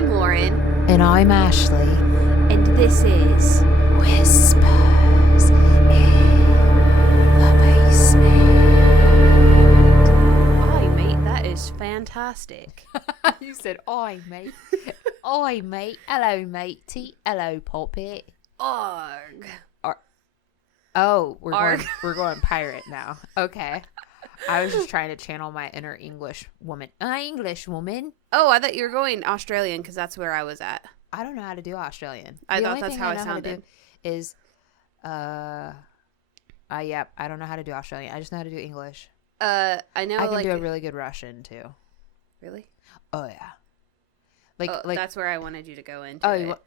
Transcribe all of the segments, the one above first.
I'm Lauren. And I'm Ashley. And this is Whispers in the Basement. Aye, mate, that is fantastic. You said, oi, mate. Oi, mate. Hello, matey. Hello, Poppet. Arg. Oh, Arg. we're going pirate now. Okay. I was just trying to channel my inner English woman. English woman. Oh, I thought you were going Australian because that's where I was at. I don't know how to do Australian. I The thought only that's thing how I it know how to sounded. do is, I don't know how to do Australian. I just know how to do English. I know, I can like, do a really good Russian too. really? Oh yeah. Like that's where I wanted you to go into. oh, it.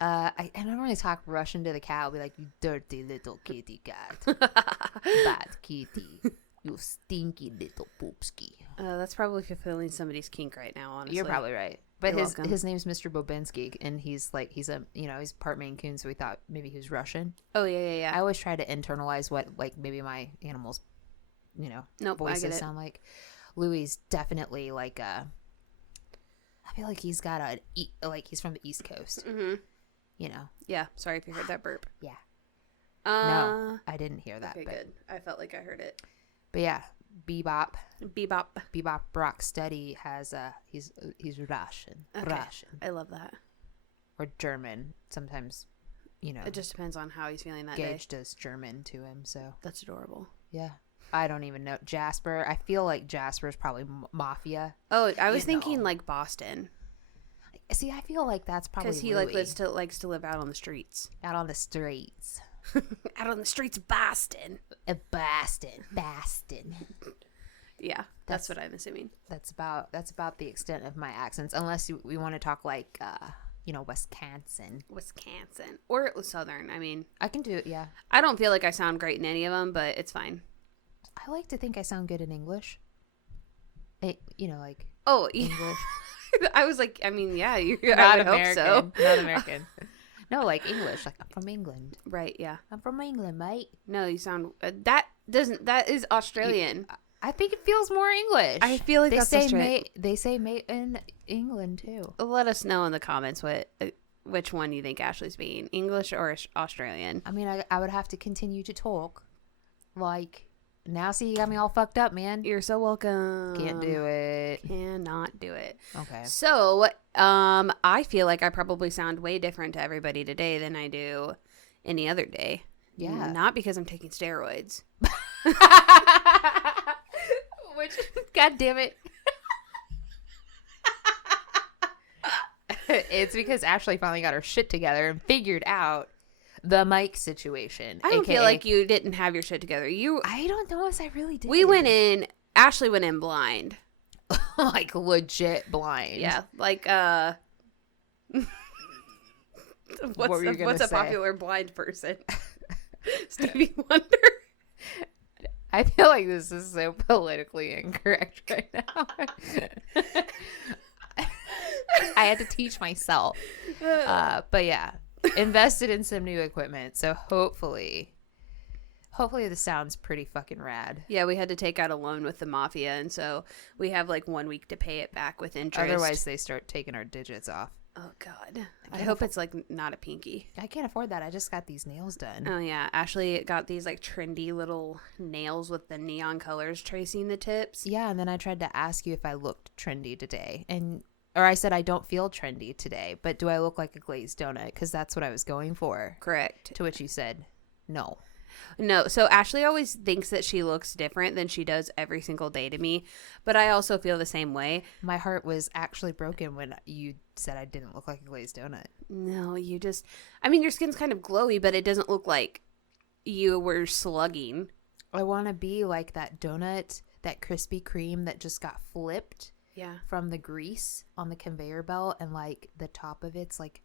I don't really talk Russian to the cat. I'll be like, you dirty little kitty cat, bad kitty, you stinky little poopski. That's probably fulfilling somebody's kink right now. Honestly, You're probably right. But You're his welcome. his name's Mr. Bobensky, and he's part Maine Coon, so we thought maybe he was Russian. Oh yeah. I always try to internalize what like maybe my animals, Nope, I voices get it. sound like. Louis definitely like I feel like he's got he's from the East Coast. Mm-hmm. Yeah. Sorry if you heard that burp. Yeah. No, I didn't hear that. Okay, but, good. I felt like I heard it. But yeah, Bebop Bebop. Rocksteady has he's Russian. Okay. Russian I love that. or German. Sometimes, It just depends on how he's feeling that Gage day. does German to him. So That's adorable. yeah, I don't even know Jasper. I feel like Jasper's probably mafia. Oh, I was You thinking know. like Boston See, I feel like that's probably because he likes to live out on the streets. out on the streets. Out on the streets of Boston. Boston. Yeah, that's what I'm assuming. That's about the extent of my accents, unless we want to talk like Wisconsin. Wisconsin or Southern. I mean, I can do it. Yeah, I don't feel like I sound great in any of them, but it's fine. I like to think I sound good in English. Like Oh, yeah. English. I was like, I mean, yeah, I Not would American. hope so. Not American. No, like English. Like I'm from England. Right? Yeah. I'm from England, mate. No, you sound that is Australian. I think it feels more English. I feel like they that's say Australian. mate. They say mate in England too. Let us know in the comments which one you think Ashley's being, English or Australian. I mean, I would have to continue to talk. Like now, see, you got me all fucked up, man. You're so welcome. Can't do it. Cannot do it. Okay. So, I feel like I probably sound way different to everybody today than I do any other day. Yeah. Not because I'm taking steroids. Which, God damn it. It's because Ashley finally got her shit together and figured out the mic situation. I don't AKA, feel like you didn't have your shit together. I don't know if I really did. Ashley went in blind. like legit blind. Yeah. Like, What were you gonna what's a say? popular blind person? Stevie Wonder. I feel like this is so politically incorrect right now. I had to teach myself. But yeah, invested in some new equipment. So hopefully this sounds pretty fucking rad. Yeah, we had to take out a loan with the mafia, and so we have like 1 week to pay it back with interest. Otherwise, they start taking our digits off. Oh God, I hope it's like not a pinky. I can't afford that. I just got these nails done. Oh yeah, Ashley got these like trendy little nails with the neon colors tracing the tips. Yeah, and then I tried to ask you if I looked trendy today, or I said I don't feel trendy today, but do I look like a glazed donut? Because that's what I was going for. Correct. To which you said no. No, so Ashley always thinks that she looks different than she does every single day to me, but I also feel the same way. My heart was actually broken when you said I didn't look like a glazed donut. No, your skin's kind of glowy, but it doesn't look like you were slugging. I want to be like that donut, that Krispy Kreme that just got flipped from the grease on the conveyor belt, and like the top of it's like,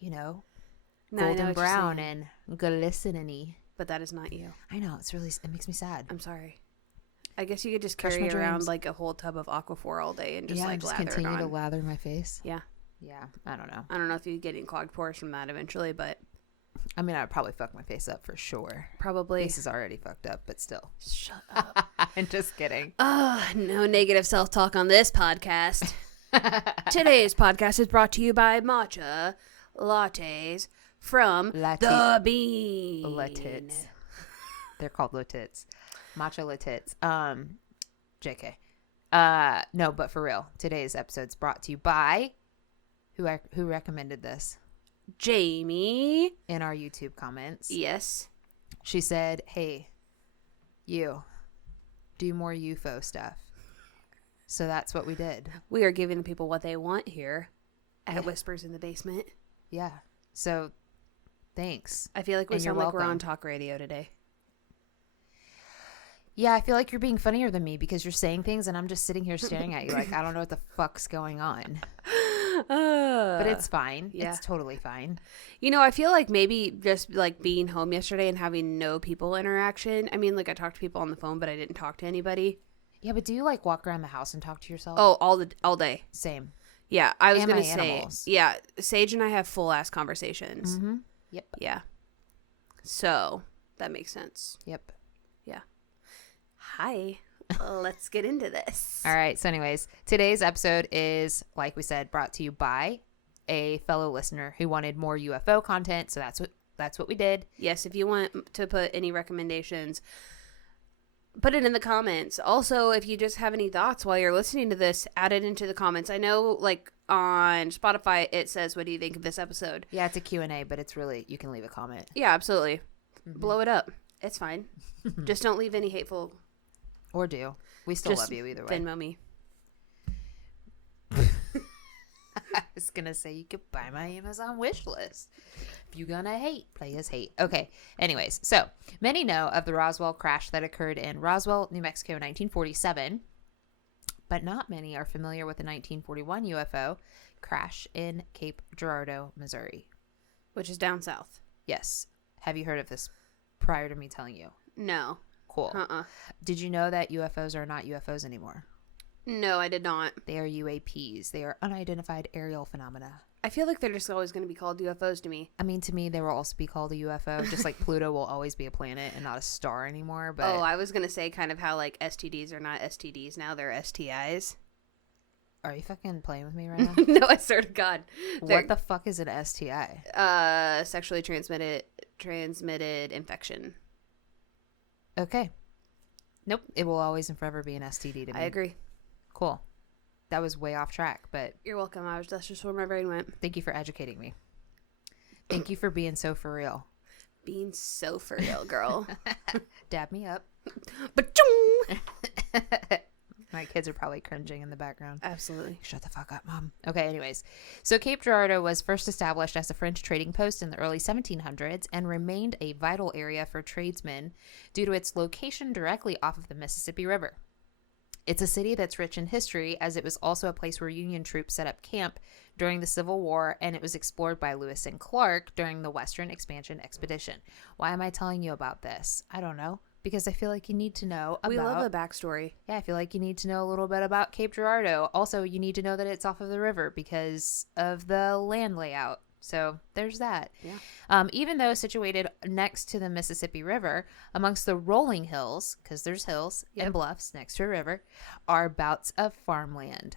golden brown and glistening-y. But that is not you. I know, it makes me sad. I'm sorry. I guess you could just Crush carry my around dreams. like a whole tub of Aquaphor all day and just just lather continue it on. to lather my face. Yeah. Yeah, I don't know. I don't know if you'd get any clogged pores from that eventually, but I mean, I would probably fuck my face up for sure. probably. Face is already fucked up, but still. Shut up. I'm just kidding. No negative self-talk on this podcast. Today's podcast is brought to you by matcha lattes from the bean. Latits. They're called latits. Matcha latits. JK. No, but for real, today's episode's brought to you by who recommended this? Jamie. In our YouTube comments. Yes. She said, hey, you, do more UFO stuff. So that's what we did. We are giving the people what they want here at Whispers in the Basement. Yeah. So thanks. I feel like we sound like we're on talk radio today. Yeah, I feel like you're being funnier than me because you're saying things and I'm just sitting here staring at you like I don't know what the fuck's going on. But it's fine. Yeah. It's totally fine. You know, I feel like maybe just like being home yesterday and having no people interaction. I mean, like I talked to people on the phone, but I didn't talk to anybody. Yeah, but do you like walk around the house and talk to yourself? Oh, all day. Same. Yeah, I was going to say. Animals. Yeah, Sage and I have full ass conversations. Mm-hmm. Yep. Yeah. So that makes sense. Yep. Yeah. Hi. Let's get into this. All right. So anyways, today's episode is, like we said, brought to you by a fellow listener who wanted more UFO content. So that's what we did. Yes. If you want to put any recommendations, put it in the comments. Also, if you just have any thoughts while you're listening to this, add it into the comments. I know, like, on Spotify, it says, what do you think of this episode? Yeah, it's a Q&A, but it's really, you can leave a comment. Yeah, absolutely. Mm-hmm. Blow it up. It's fine. Just don't leave any hateful... Or do. We still love you either way. Venmo me. I was going to say you could buy my Amazon wish list. If you're going to hate, play as hate. Okay. Anyways, so many know of the Roswell crash that occurred in Roswell, New Mexico in 1947, but not many are familiar with the 1941 UFO crash in Cape Girardeau, Missouri. Which is down south. Yes. Have you heard of this prior to me telling you? No. Cool. Did you know that UFOs are not UFOs anymore? No, I did not. They are UAPs. They are unidentified aerial phenomena. I feel like they're just always going to be called UFOs to me. I mean, to me, they will also be called a UFO, just like Pluto will always be a planet and not a star anymore. But I was going to say kind of how like STDs are not STDs now, they're STIs. Are you fucking playing with me right now? No, I swear to God. What the fuck is an STI? Sexually transmitted infection. Okay. Nope. It will always and forever be an STD to me. I agree. Cool. That was way off track, but... You're welcome. That's just where my brain went. Thank you for educating me. Thank you for being so for real. Being so for real, girl. Dab me up. Ba-chung! My kids are probably cringing in the background. Absolutely. Shut the fuck up, Mom. Okay, anyways. So Cape Girardeau was first established as a French trading post in the early 1700s and remained a vital area for tradesmen due to its location directly off of the Mississippi River. It's a city that's rich in history, as it was also a place where Union troops set up camp during the Civil War, and it was explored by Lewis and Clark during the Western Expansion Expedition. Why am I telling you about this? I don't know. Because I feel like you need to know about... We love a backstory. Yeah, I feel like you need to know a little bit about Cape Girardeau. Also, you need to know that it's off of the river because of the land layout. So there's that. Yeah. Even though situated next to the Mississippi River, amongst the rolling hills, because there's hills and bluffs next to a river, are bouts of farmland.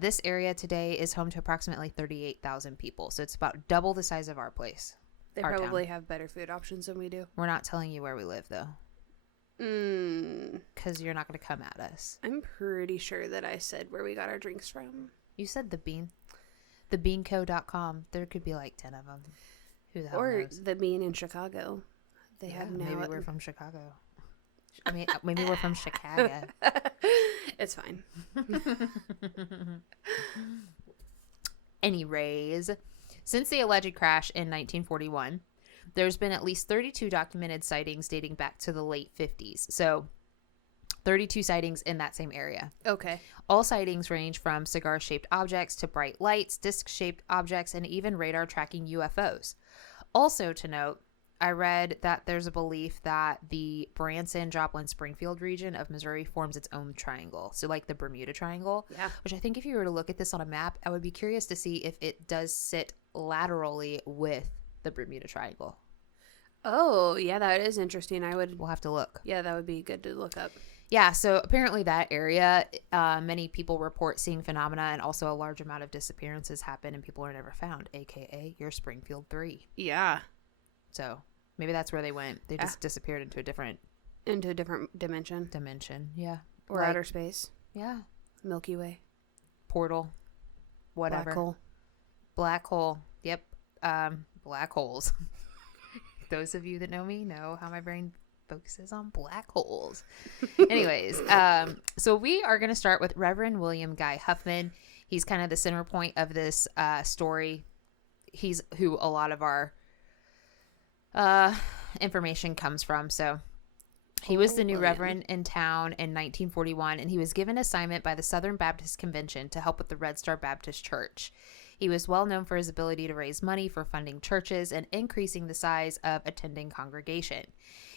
This area today is home to approximately 38,000 people. So it's about double the size of our place. They probably have better food options than we do. We're not telling you where we live, though. Because you're not going to come at us. I'm pretty sure that I said where we got our drinks from. You said the bean. Thebeanco.com. There could be like 10 of them. Who the hell or knows? the bean in Chicago. They have now. Maybe we're from Chicago. I mean, maybe we're from Chicago. It's fine. Anyways, since the alleged crash in 1941, there's been at least 32 documented sightings dating back to the late 50s. So 32 sightings in that same area. Okay. All sightings range from cigar-shaped objects to bright lights, disc-shaped objects, and even radar tracking UFOs. Also to note, I read that there's a belief that the Branson, Joplin, Springfield region of Missouri forms its own triangle. So like the Bermuda Triangle. Yeah. Which I think if you were to look at this on a map, I would be curious to see if it does sit laterally with the Bermuda Triangle. Oh, yeah, that is interesting. We'll have to look. Yeah, that would be good to look up. Yeah, so apparently that area, many people report seeing phenomena, and also a large amount of disappearances happen and people are never found, aka your Springfield 3. Yeah. So maybe that's where they went. They just disappeared into a different dimension. Yeah. Or outer space. Yeah. Milky Way. Portal. Whatever. Black hole. Black hole. Yep. Black holes. Those of you that know me know how my brain focuses on black holes. Anyways, so we are going to start with Reverend William Guy Huffman. He's kind of the center point of this story. He's who a lot of our information comes from. So he was the new reverend in town in 1941, and he was given assignment by the Southern Baptist Convention to help with the Red Star Baptist Church. He was well known for his ability to raise money for funding churches and increasing the size of attending congregation.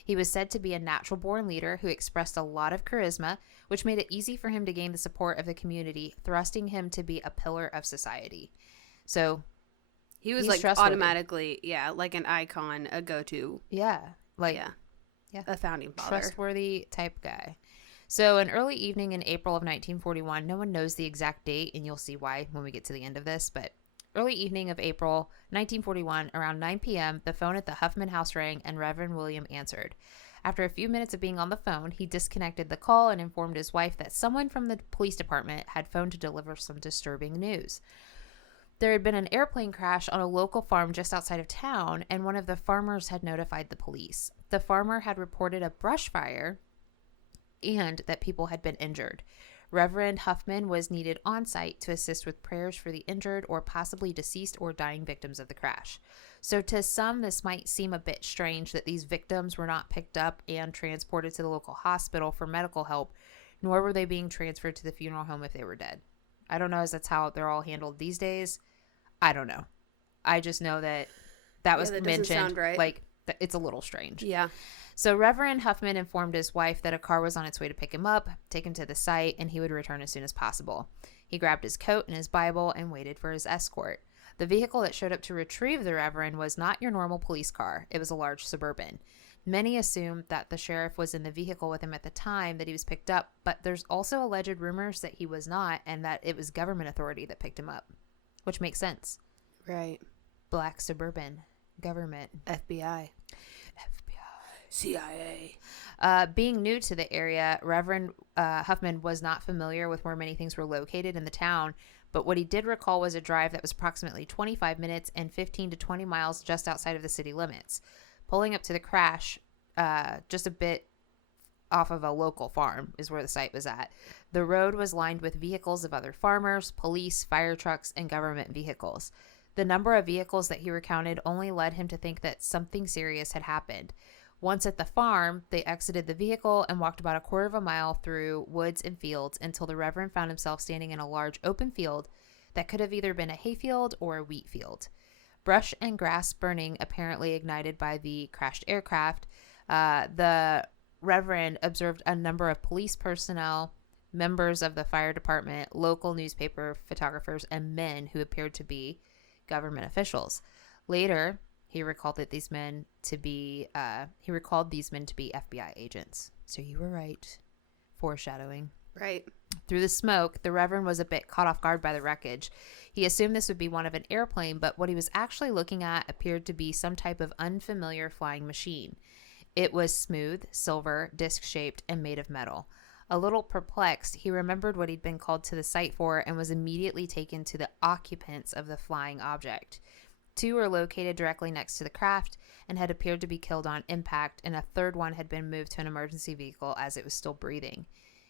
He was said to be a natural-born leader who expressed a lot of charisma, which made it easy for him to gain the support of the community, thrusting him to be a pillar of society. So he was like automatically, like an icon, a go-to. Yeah, a founding father, trustworthy type guy. So an early evening in April of 1941, no one knows the exact date, and you'll see why when we get to the end of this, but early evening of April 1941, around 9 p.m., the phone at the Huffman house rang and Reverend William answered. After a few minutes of being on the phone, he disconnected the call and informed his wife that someone from the police department had phoned to deliver some disturbing news. There had been an airplane crash on a local farm just outside of town, and one of the farmers had notified the police. The farmer had reported a brush fire and that people had been injured. Reverend Huffman was needed on site to assist with prayers for the injured or possibly deceased or dying victims of the crash. So to some, this might seem a bit strange that these victims were not picked up and transported to the local hospital for medical help, nor were they being transferred to the funeral home if they were dead. I don't know if that's how they're all handled these days. I don't know. I just know that was mentioned. Sound right. Like, it's a little strange. Yeah. So Reverend Huffman informed his wife that a car was on its way to pick him up, take him to the site, and he would return as soon as possible. He grabbed his coat and his Bible and waited for his escort. The vehicle that showed up to retrieve the Reverend was not your normal police car. It was a large Suburban. Many assumed that the sheriff was in the vehicle with him at the time that he was picked up, but there's also alleged rumors that he was not and that it was government authority that picked him up, which makes sense. Right. Black Suburban. Government. FBI. CIA. Being new to the area, Reverend Huffman was not familiar with where many things were located in the town, but what he did recall was a drive that was approximately 25 minutes and 15 to 20 miles just outside of the city limits. Pulling up to the crash, just a bit off of a local farm is where the site was at. The road was lined with vehicles of other farmers, police, fire trucks, and government vehicles. The number of vehicles that he recounted only led him to think that something serious had happened. Once at the farm, they exited the vehicle and walked about a quarter of a mile through woods and fields until the Reverend found himself standing in a large open field that could have either been a hayfield or a wheat field. Brush and grass burning, apparently ignited by the crashed aircraft. The Reverend observed a number of police personnel, members of the fire department, local newspaper photographers, and men who appeared to be government officials. Later, he recalled these men to be FBI agents. So you were right. Foreshadowing. Right. Through the smoke, the Reverend was a bit caught off guard by the wreckage. He assumed this would be one of an airplane, but what he was actually looking at appeared to be some type of unfamiliar flying machine. It was smooth, silver, disc-shaped, and made of metal. A little perplexed, he remembered what he'd been called to the site for and was immediately taken to the occupants of the flying object. 2 were located directly next to the craft and had appeared to be killed on impact, and a third one had been moved to an emergency vehicle as it was still breathing.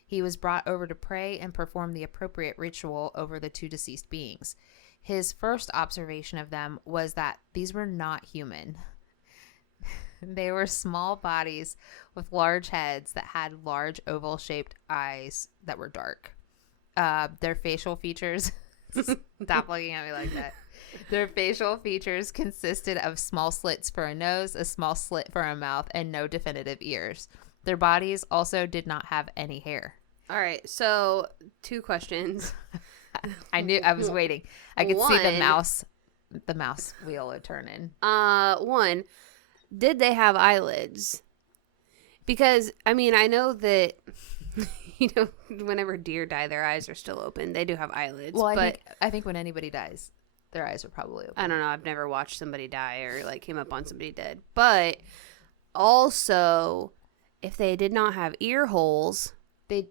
He was brought over to pray and perform the appropriate ritual over the 2 deceased beings. His first observation of them was that these were not human. They were small bodies with large heads that had large oval-shaped eyes that were dark. Their facial features... Stop looking at me like that. Their facial features consisted of small slits for a nose, a small slit for a mouth, and no definitive ears. Their bodies also did not have any hair. All right, so 2 questions. I was waiting. I could see the mouse wheel turning. 1, did they have eyelids? Because, I mean, I know that Whenever deer die, their eyes are still open. They do have eyelids. Well, but I think when anybody dies, their eyes are probably open. I don't know. I've never watched somebody die or like came up on somebody dead. But also, if they did not have ear holes, do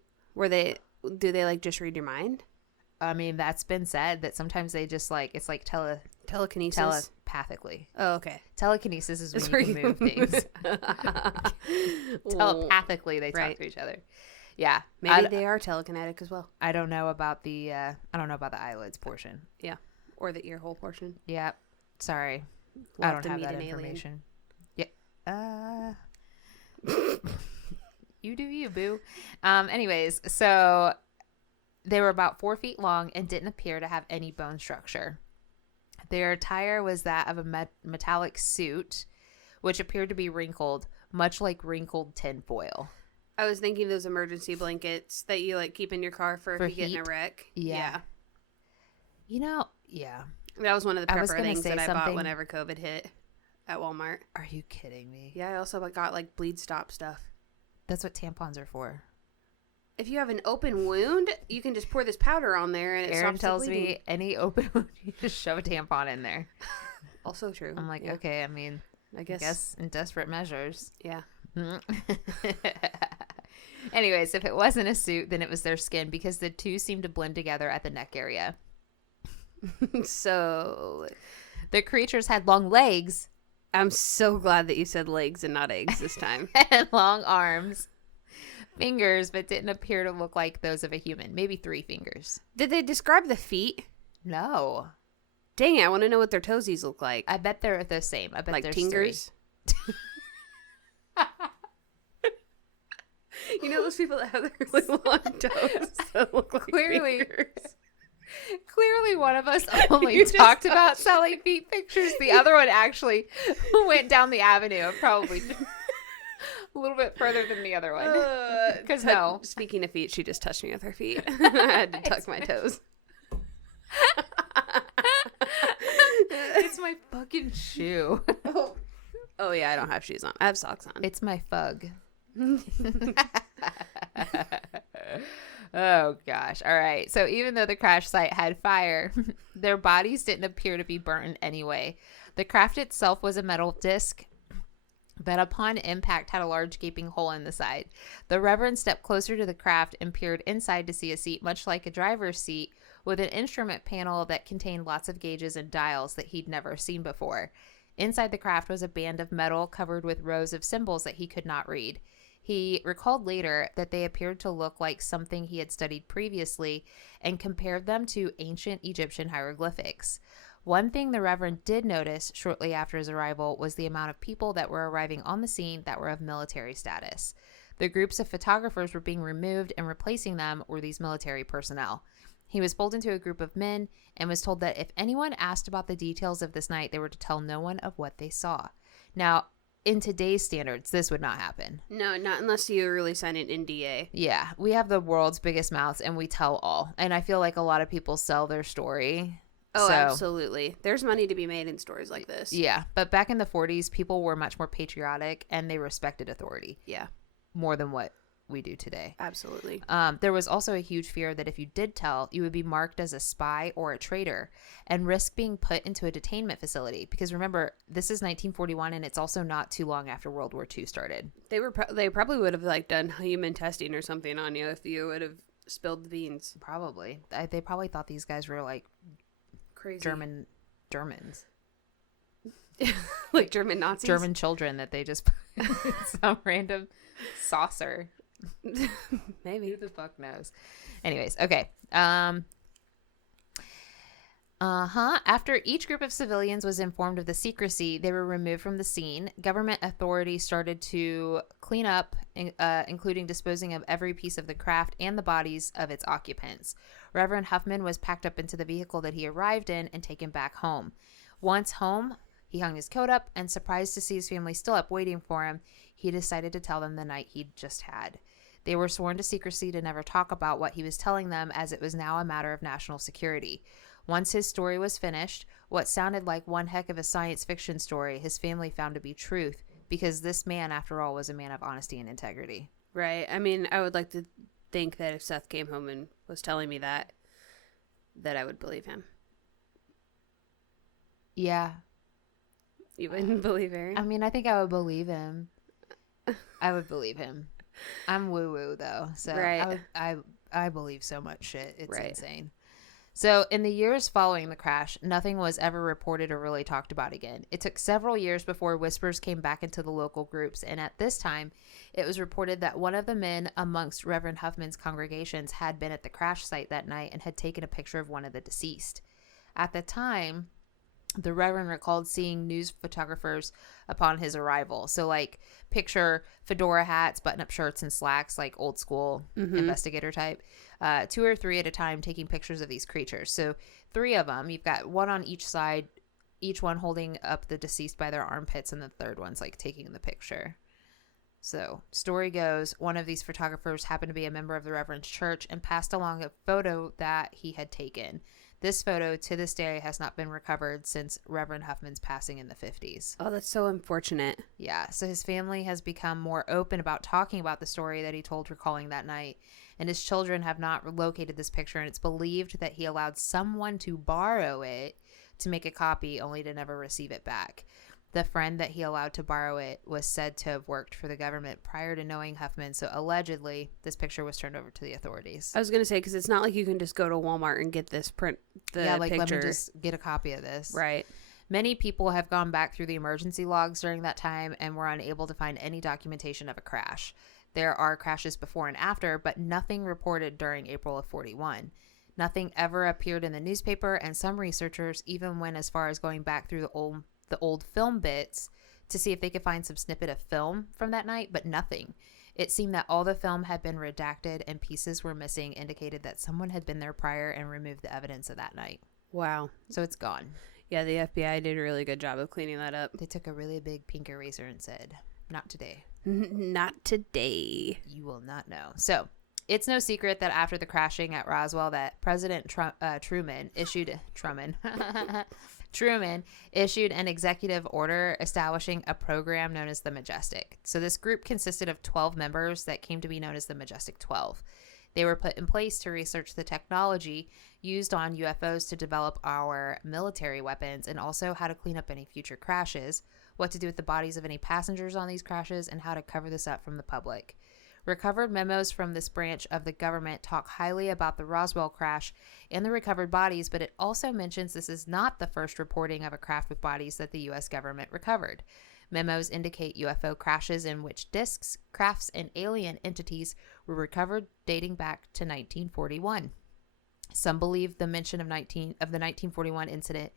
they like just read your mind? I mean, that's been said that sometimes they just like, it's like telekinesis. Telepathically. Oh, okay. Telekinesis is when you can move things. Telepathically, they talk to each other. Yeah, maybe they are telekinetic as well. I don't know about the eyelids portion. Yeah, or the ear hole portion. Yeah, sorry, I don't have that information. Yeah, you do you, boo. Anyways, so they were about 4 feet long and didn't appear to have any bone structure. Their attire was that of a metallic suit, which appeared to be wrinkled, much like wrinkled tinfoil. I was thinking those emergency blankets that you like keep in your car for if you get in a wreck. Yeah. Yeah. That was one of the prepper things that I bought whenever COVID hit at Walmart. Are you kidding me? Yeah, I also got like bleed stop stuff. That's what tampons are for. If you have an open wound, you can just pour this powder on there and it Aaron stops tells the bleeding. me any open wound, you just shove a tampon in there. Also true. I'm like, okay, I mean, I guess in desperate measures. Yeah. Anyways, if it wasn't a suit, then it was their skin because the two seemed to blend together at the neck area. So the creatures had long legs. I'm so glad that you said legs and not eggs this time. And long arms, fingers, but didn't appear to look like those of a human. Maybe 3 fingers. Did they describe the feet? No. Dang it, I want to know what their toesies look like. I bet they're the same. I bet like they're tingers. You know those people that have their really long toes that look like fingers? Clearly one of us only talked about selling feet pictures. The other one actually went down the avenue, probably a little bit further than the other one. Because Speaking of feet, she just touched me with her feet. I had to tuck my toes. It's my fucking shoe. Oh yeah, I don't have shoes on. I have socks on. It's my fug. Oh gosh. All right. So even though the crash site had fire, their bodies didn't appear to be burnt in any way. The craft itself was a metal disc that upon impact had a large gaping hole in the side. The Reverend stepped closer to the craft and peered inside to see a seat much like a driver's seat with an instrument panel that contained lots of gauges and dials that he'd never seen before. Inside the craft was a band of metal covered with rows of symbols that he could not read. He recalled later that they appeared to look like something he had studied previously and compared them to ancient Egyptian hieroglyphics. One thing the Reverend did notice shortly after his arrival was the amount of people that were arriving on the scene that were of military status. The groups of photographers were being removed, and replacing them were these military personnel. He was pulled into a group of men and was told that if anyone asked about the details of this night, they were to tell no one of what they saw. Now, in today's standards, this would not happen. No, not unless you really sign an NDA. Yeah, we have the world's biggest mouths and we tell all. And I feel like a lot of people sell their story. Oh, absolutely. There's money to be made in stories like this. Yeah, but back in the 40s, people were much more patriotic and they respected authority. Yeah. More than what we do today. Absolutely. There was also a huge fear that if you did tell, you would be marked as a spy or a traitor and risk being put into a detainment facility. Because remember, this is 1941 and it's also not too long after World War II started. They probably would have like done human testing or something on you if you would have spilled the beans. Probably. They probably thought these guys were like crazy Germans. Like German Nazis? German children that they just put in some random saucer. Maybe. Who the fuck knows? Anyways, okay. After each group of civilians was informed of the secrecy, they were removed from the scene. Government authorities started to clean up, including disposing of every piece of the craft and the bodies of its occupants. Reverend Huffman was packed up into the vehicle that he arrived in and taken back home. Once home, he hung his coat up and, surprised to see his family still up waiting for him, he decided to tell them the night he'd just had. They were sworn to secrecy to never talk about what he was telling them, as it was now a matter of national security. Once his story was finished, what sounded like one heck of a science fiction story, his family found to be truth, because this man, after all, was a man of honesty and integrity. Right. I mean, I would like to think that if Seth came home and was telling me that I would believe him. Yeah. You wouldn't believe Aaron? I mean, I think I would believe him. I would believe him. I'm woo-woo, though. So Right. I believe so much shit. It's Right. insane. So in the years following the crash, nothing was ever reported or really talked about again. It took several years before whispers came back into the local groups, and at this time, it was reported that one of the men amongst Reverend Huffman's congregations had been at the crash site that night and had taken a picture of one of the deceased. At the time, the Reverend recalled seeing news photographers upon his arrival. So, like, picture fedora hats, button-up shirts, and slacks, like old school investigator type. 2 or 3 at a time taking pictures of these creatures. So 3 of them, you've got one on each side, each one holding up the deceased by their armpits, and the third one's like taking the picture. So story goes, one of these photographers happened to be a member of the Reverend's church and passed along a photo that he had taken. This photo to this day has not been recovered since Reverend Huffman's passing in the 50s. Oh, that's so unfortunate. Yeah, so his family has become more open about talking about the story that he told recalling that night, and his children have not located this picture, and it's believed that he allowed someone to borrow it to make a copy only to never receive it back. The friend that he allowed to borrow it was said to have worked for the government prior to knowing Huffman, so allegedly this picture was turned over to the authorities. I was going to say, because it's not like you can just go to Walmart and get this picture. Let me just get a copy of this. Right. Many people have gone back through the emergency logs during that time and were unable to find any documentation of a crash. There are crashes before and after, but nothing reported during April of 41. Nothing ever appeared in the newspaper, and some researchers even went as far as going back through the old film bits to see if they could find some snippet of film from that night, but nothing. It seemed that all the film had been redacted and pieces were missing, indicated that someone had been there prior and removed the evidence of that night. Wow. So it's gone. Yeah, the FBI did a really good job of cleaning that up. They took a really big pink eraser and said, not today. Not today. You will not know. So it's no secret that after the crashing at Roswell that President Truman issued an executive order establishing a program known as the Majestic. So this group consisted of 12 members that came to be known as the Majestic 12. They were put in place to research the technology used on UFOs to develop our military weapons and also how to clean up any future crashes, what to do with the bodies of any passengers on these crashes, and how to cover this up from the public. Recovered memos from this branch of the government talk highly about the Roswell crash and the recovered bodies, but it also mentions this is not the first reporting of a craft with bodies that the U.S. government recovered. Memos indicate UFO crashes in which discs, crafts, and alien entities were recovered dating back to 1941. Some believe the mention of the 1941 incident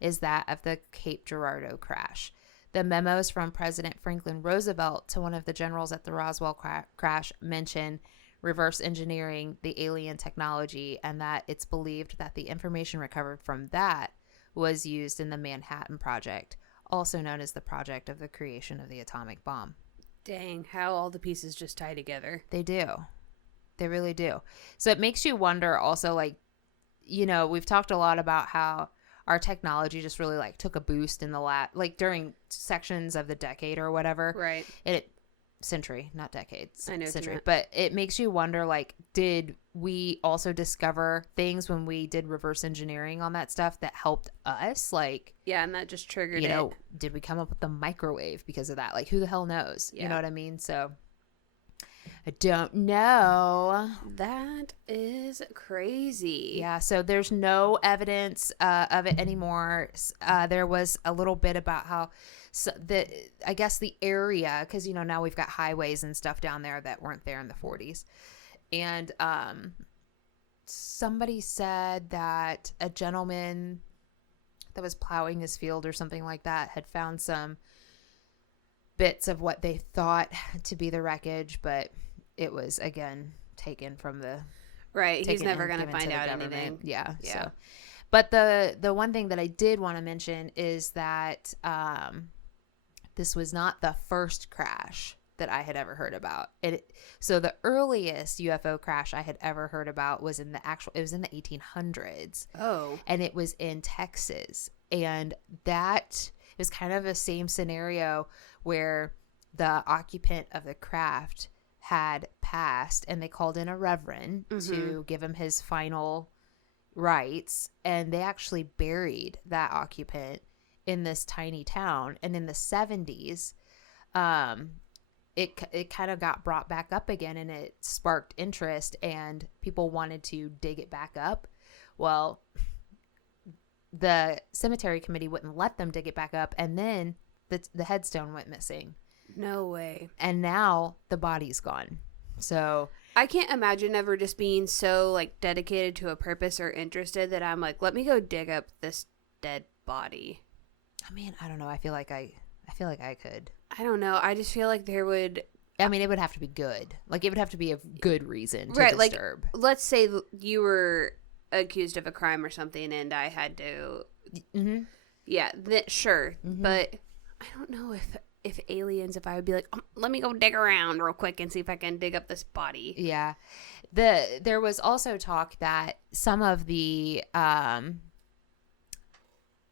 is that of the Cape Girardeau crash. The memos from President Franklin Roosevelt to one of the generals at the Roswell crash mention reverse engineering the alien technology, and that it's believed that the information recovered from that was used in the Manhattan Project, also known as the project of the creation of the atomic bomb. Dang, how all the pieces just tie together. They do. They really do. So it makes you wonder also, like, we've talked a lot about how our technology just really like took a boost in during sections of the decade or whatever. Right. Century, not decades. I know. Century. But it makes you wonder, like, did we also discover things when we did reverse engineering on that stuff that helped us? Like, yeah, and that just triggered it. Did we come up with the microwave because of that? Like, who the hell knows? Yeah. You know what I mean? So I don't know. That is crazy. Yeah, so there's no evidence of it anymore. There was a little bit about how I guess the area, because now we've got highways and stuff down there that weren't there in the 40s. And somebody said that a gentleman that was plowing his field or something like that had found some bits of what they thought to be the wreckage, but it was, again, taken from the... Right, he's never going to find out anything. Yeah. So. But the one thing that I did want to mention is that this was not the first crash that I had ever heard about. So the earliest UFO crash I had ever heard about was it was in the 1800s. Oh. And it was in Texas. And that was kind of the same scenario where the occupant of the craft had passed, and they called in a reverend to give him his final rites, and they actually buried that occupant in this tiny town. And in the 70s, it kind of got brought back up again, and it sparked interest, and people wanted to dig it back up. Well, the cemetery committee wouldn't let them dig it back up, and then the headstone went missing. No way. And now the body's gone. So I can't imagine ever just being so like dedicated to a purpose or interested that I'm like, let me go dig up this dead body. I mean, I don't know. I feel like I could. I don't know. I just feel like there would. I mean, it would have to be good. Like, it would have to be a good reason to right, disturb. Like, let's say you were accused of a crime or something, and I had to. Mm-hmm. Yeah, sure, Mm-hmm. but I don't know if aliens. If I would be like, let me go dig around real quick and see if I can dig up this body. Yeah, there was also talk that some of the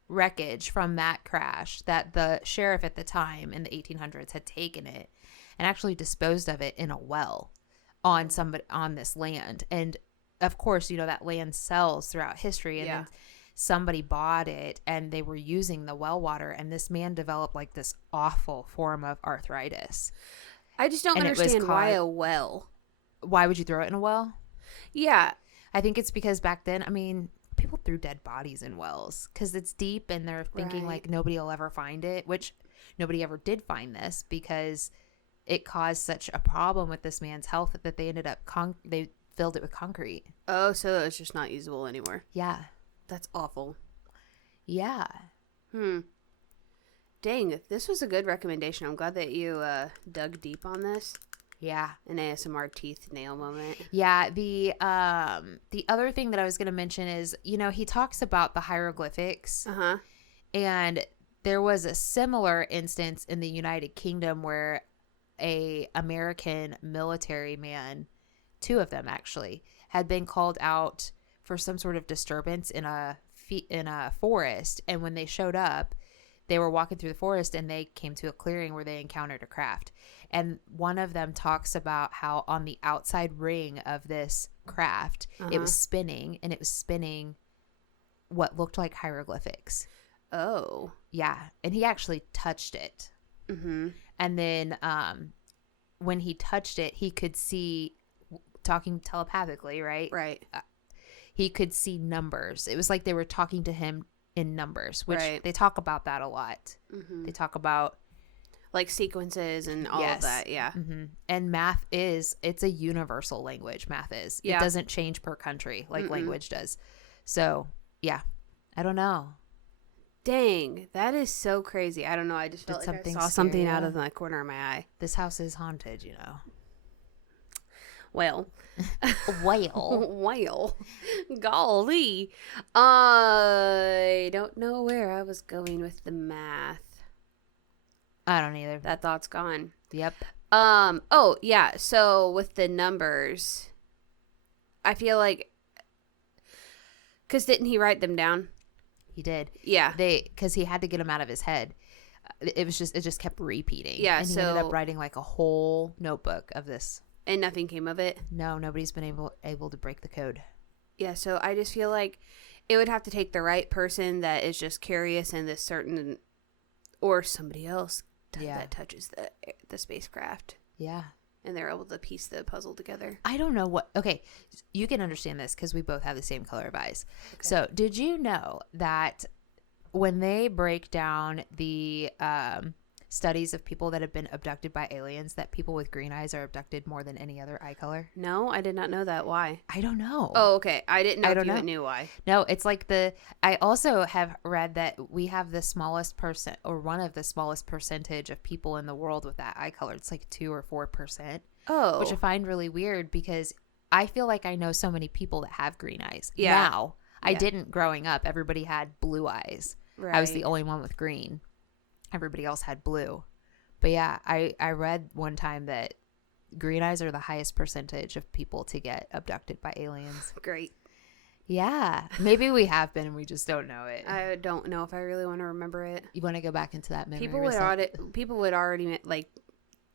wreckage from that crash, that the sheriff at the time in the 1800s had taken it and actually disposed of it in a well on this land. And of course, you know, that land sells throughout history, and then somebody bought it and they were using the well water, and this man developed like this awful form of arthritis. I just don't understand why a well. Why would you throw it in a well? Yeah. I think it's because back then, I mean, people threw dead bodies in wells because it's deep, and they're thinking like nobody will ever find it, which nobody ever did find this because it caused such a problem with this man's health that they ended up they filled it with concrete. Oh, so it's just not usable anymore. Yeah. That's awful. Yeah. Dang, this was a good recommendation. I'm glad that you dug deep on this. Yeah. An ASMR teeth nail moment. Yeah. The other thing that I was going to mention is, you know, he talks about the hieroglyphics. Uh-huh. And there was a similar instance in the United Kingdom where a American military man, 2 of them actually, had been called out for some sort of disturbance in a forest. And when they showed up, they were walking through the forest and they came to a clearing where they encountered a craft. And one of them talks about how on the outside ring of this craft, it was spinning, and it was spinning what looked like hieroglyphics. Oh. Yeah. And he actually touched it. Mm-hmm. And then when he touched it, he could see, talking telepathically, right? Right. He could see numbers. It was like they were talking to him in numbers, which they talk about that a lot. Mm-hmm. They talk about like sequences and all of that. Yeah. Mm-hmm. And math it's a universal language. Math is. Yeah. It doesn't change per country like language does. So, yeah. I don't know. Dang, that is so crazy. I don't know. I just felt like I saw something out of the corner of my eye. This house is haunted, you know. Well. Well. Golly. I don't know where I was going with the math. I don't either. That thought's gone. Yep. Oh, yeah. So with the numbers, I feel like, because didn't he write them down? He did. Yeah. Because he had to get them out of his head. It just kept repeating. Yeah. And he ended up writing like a whole notebook of this. And nothing came of it? No, nobody's been able to break the code. Yeah, so I just feel like it would have to take the right person that is just curious in this certain, or somebody else that touches the spacecraft. Yeah. And they're able to piece the puzzle together. I don't know what. Okay, you can understand this because we both have the same color of eyes. Okay. So, did you know that when they break down the studies of people that have been abducted by aliens, that people with green eyes are abducted more than any other eye color? No, I did not know that. Why? I don't know. Oh, okay. I didn't know if you knew why. No, it's like I also have read that we have the smallest or one of the smallest percentage of people in the world with that eye color. It's like 2 or 4%. Oh. Which I find really weird because I feel like I know so many people that have green eyes. Yeah. Now, I didn't growing up. Everybody had blue eyes. Right. I was the only one with green. Everybody else had blue. But yeah, I read one time that green eyes are the highest percentage of people to get abducted by aliens. Great. Yeah. Maybe we have been and we just don't know it. I don't know if I really want to remember it. You want to go back into that memory? People would already like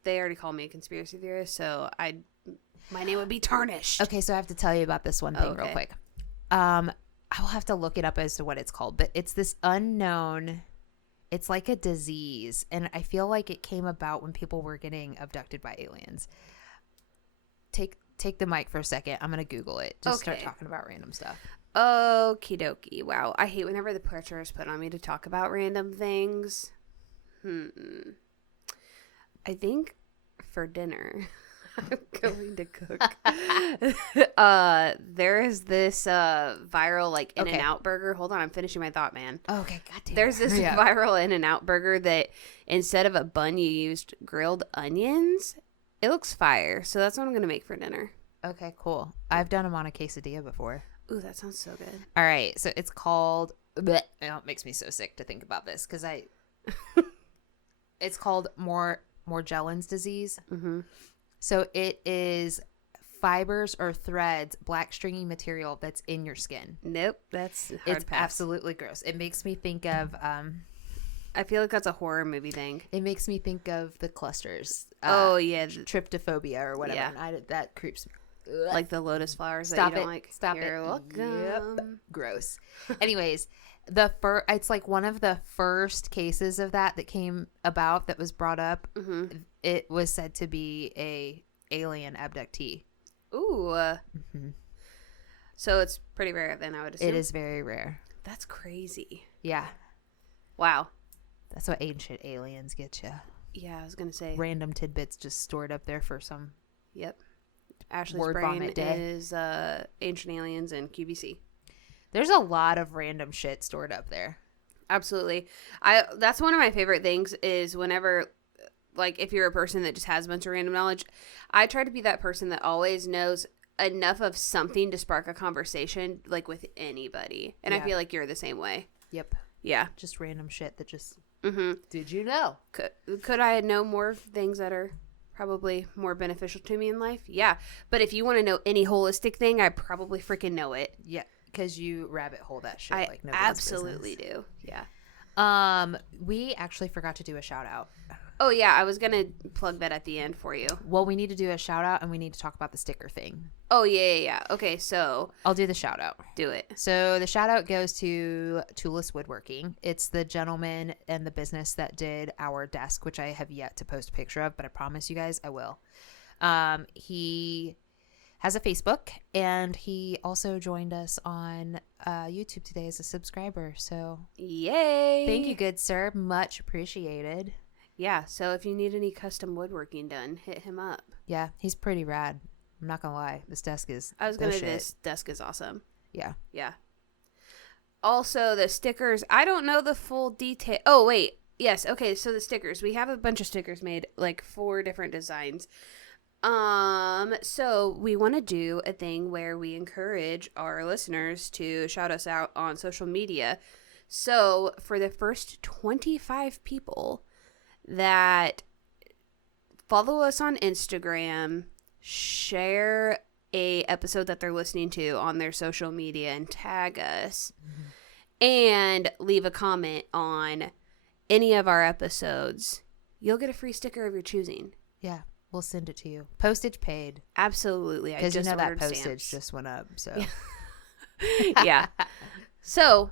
they already called me a conspiracy theorist, so my name would be tarnished. Okay, so I have to tell you about this one thing real quick. I will have to look it up as to what it's called, but it's this unknown. It's like a disease, and I feel like it came about when people were getting abducted by aliens. Take the mic for a second. I'm gonna Google it. Just start talking about random stuff. Okie dokie. Wow, I hate whenever the pressure is put on me to talk about random things. I think for dinner, I'm going to cook. There is this viral like In-N-Out burger. Hold on, I'm finishing my thought, man. Okay, goddamn. There's this viral In-N-Out burger that instead of a bun, you used grilled onions. It looks fire, so that's what I'm going to make for dinner. Okay, cool. I've done them on a quesadilla before. Ooh, that sounds so good. All right, so it's called... Bleh, it makes me so sick to think about this because it's called Morgellons disease. Mm-hmm. So it is fibers or threads, black stringy material that's in your skin. Nope, that's hard It's pass. absolutely gross. It makes me think of... I feel like that's a horror movie thing. It makes me think of the clusters. Yeah. Tryptophobia or whatever. Yeah. And that creeps me. Like the lotus flowers Stop that you don't it. like. Stop You're it. welcome. Yep. Gross. Anyways, it's like one of the first cases of that came about that was brought up. Mm-hmm. It was said to be a alien abductee. Ooh. Mm-hmm. So it's pretty rare then, I would assume. It is very rare. That's crazy. Yeah. Wow. That's what ancient aliens get you. Yeah, I was going to say. Random tidbits just stored up there for some. Yep. Ashley's Word brain vomit day. is Ancient Aliens and QVC. There's a lot of random shit stored up there. Absolutely. That's one of my favorite things is whenever, like, if you're a person that just has a bunch of random knowledge, I try to be that person that always knows enough of something to spark a conversation, like, with anybody. And I feel like you're the same way. Yep. Yeah. Just random shit that just... Mm-hmm. Did you know? Could I know more things that are probably more beneficial to me in life? Yeah. But if you want to know any holistic thing, I probably freaking know it. Yeah, because you rabbit hole that shit I like nobody's absolutely business. do. Yeah. We actually forgot to do a shout out. Oh, yeah. I was going to plug that at the end for you. Well, we need to do a shout out and we need to talk about the sticker thing. Oh, yeah. Okay, so I'll do the shout out. do it. So the shout out goes to Tulis Woodworking. It's the gentleman and the business that did our desk, which I have yet to post a picture of, but I promise you guys I will. He has a Facebook and he also joined us on YouTube today as a subscriber. So Yay. thank you, good sir. Much appreciated. Yeah, so if you need any custom woodworking done, hit him up. Yeah, he's pretty rad. I'm not gonna lie. This desk is This desk is awesome. Yeah. Yeah. Also, the stickers, I don't know the full detail. Oh, wait. Yes, okay, so the stickers. We have a bunch of stickers made, like 4 different designs. So we want to do a thing where we encourage our listeners to shout us out on social media. So for the first 25 people that follow us on Instagram, share a episode that they're listening to on their social media and tag us, and leave a comment on any of our episodes, you'll get a free sticker of your choosing. Yeah, we'll send it to you. Postage paid. Absolutely. Because you know that ordered postage stamps. just went up. So Yeah. So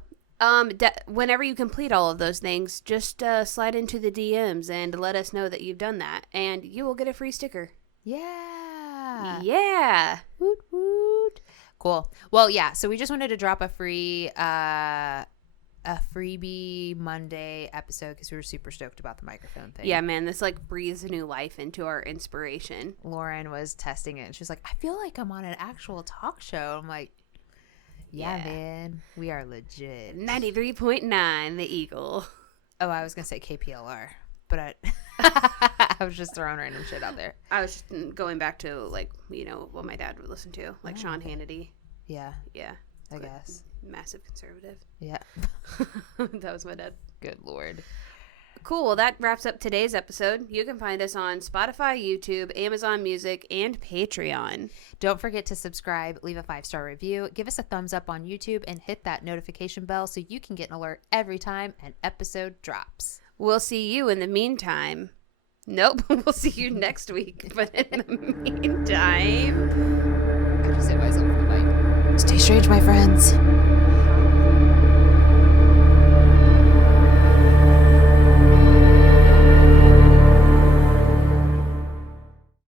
whenever you complete all of those things, just slide into the DMs and let us know that you've done that, and you will get a free sticker. yeah. Yeah. Woot woot. Cool. Well, yeah. So we just wanted to drop a freebie Monday episode because we were super stoked about the microphone thing. Yeah, man, this like breathes new life into our inspiration. Lauren was testing it and she's like, I feel like I'm on an actual talk show. I'm like, yeah. Man, we are legit. 93.9 The Eagle. Oh, I was gonna say KPLR, but I I was just throwing random shit out there. I was just going back to like, you know, what my dad would listen to, like Sean Hannity. Yeah, Yeah. I guess. Massive conservative. Yeah. That was my dad. Good Lord. Cool. Well, that wraps up today's episode. You can find us on Spotify, YouTube, Amazon Music, and Patreon. Don't forget to subscribe, leave a 5-star review, give us a thumbs up on YouTube, and hit that notification bell so you can get an alert every time an episode drops. We'll see you in the meantime Nope. We'll see you next week. But in the meantime, I just hit myself in the mic. Stay strange, my friends.